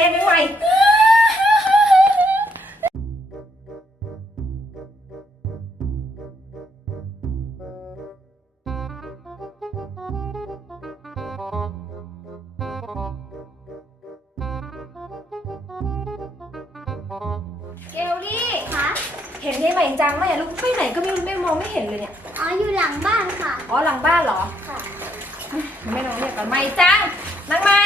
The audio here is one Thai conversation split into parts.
แกไม่เกลลี่ คะเห็นยายใหม่จังไหมลูกไปไหนก็ไม่รู้ไม่มองไม่เห็นเลยเนี่ย อ๋ออยู่หลังบ้านค่ะ อ๋อหลังบ้านเหรอ ค่ะ ไม่น้องเรียก่อนไหม่จังนางไม่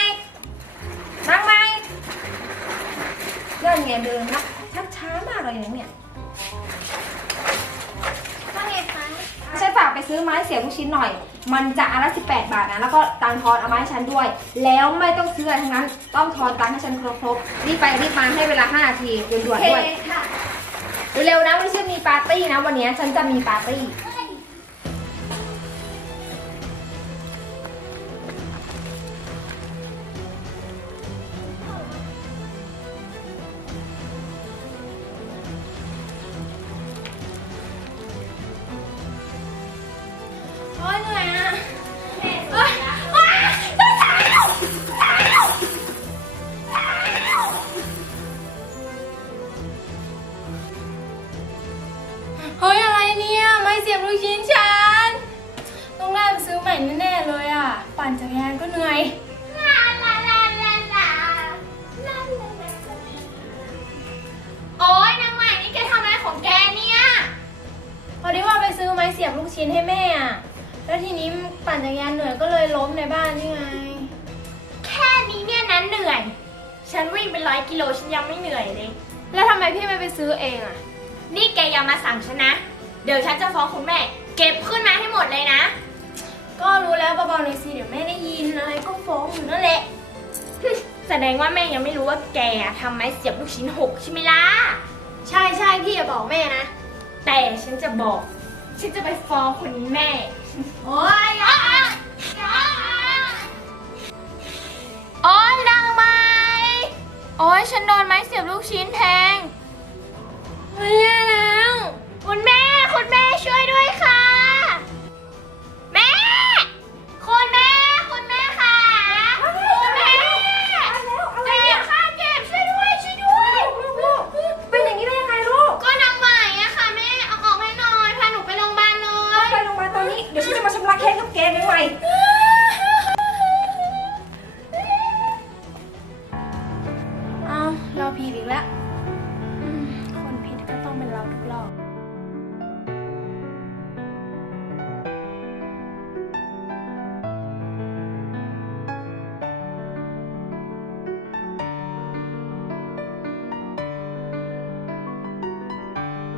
เลื่อนไงเดินนะชักช้ามากเลยอย่างเนี่ยว่าไงคะฉันฝากไปซื้อไม้เสียบลูกชิ้นหน่อย มันจะอันละ18 บาทนะ แล้วก็ตังค์ทอนเอามาให้ฉันด้วย แล้วไม่ต้องซื้ออะไรทั้งนั้น ต้องทอนตังค์ให้ฉันครบๆรีบไปรีบมาให้เวลา5นาทีด่วนๆด้วย ค่ะ เร็วๆนะไม่ใช่มีปาร์ตี้นะ วันนี้ฉันจะมีปาร์ตี้ เฮ้ยอะไรเนี่ย ไม่เสียบลูกชิ้นฉัน ต้องไปซื้อใหม่แน่เลยอะ ปั่นจักรยานก็เหนื่อย โอ๊ยนางใหม่นี่แกทำอะไรของแกเนี่ย พอดีว่าไปซื้อไม้เสียบลูกชิ้นให้แม่อะ แล้วทีนี้ปั่นจักรยานเหนื่อยก็เลยล้มในบ้านนี่ไง แค่นี้เนี่ยนะเหนื่อย ฉันวิ่งเป็นร้อยกิโลฉันยังไม่เหนื่อยเลย แล้วทำไมพี่ไม่ไปซื้อเองอะนี่แกอย่ามาสั่งฉันนะ เดี๋ยวฉันจะฟ้องคุณแม่ เก็บขึ้นมาให้หมดเลยนะ ก็รู้แล้วเบาๆหน่อยสิเดี๋ยวแม่ได้ยินอะไรก็ฟ้องอยู่นั่นแหละ แสดงว่าแม่ยังไม่รู้ว่าแกทำไม้เสียบลูกชิ้นหกใช่ไหมล่ะ ใช่ใช่พี่อย่าบอกแม่นะ แต่ฉันจะบอก ฉันจะไปฟ้องคุณแม่ โอ๊ยโอ๊ยดังไหมโอ๊ยฉันโดนไม้เสียบลูกชิ้น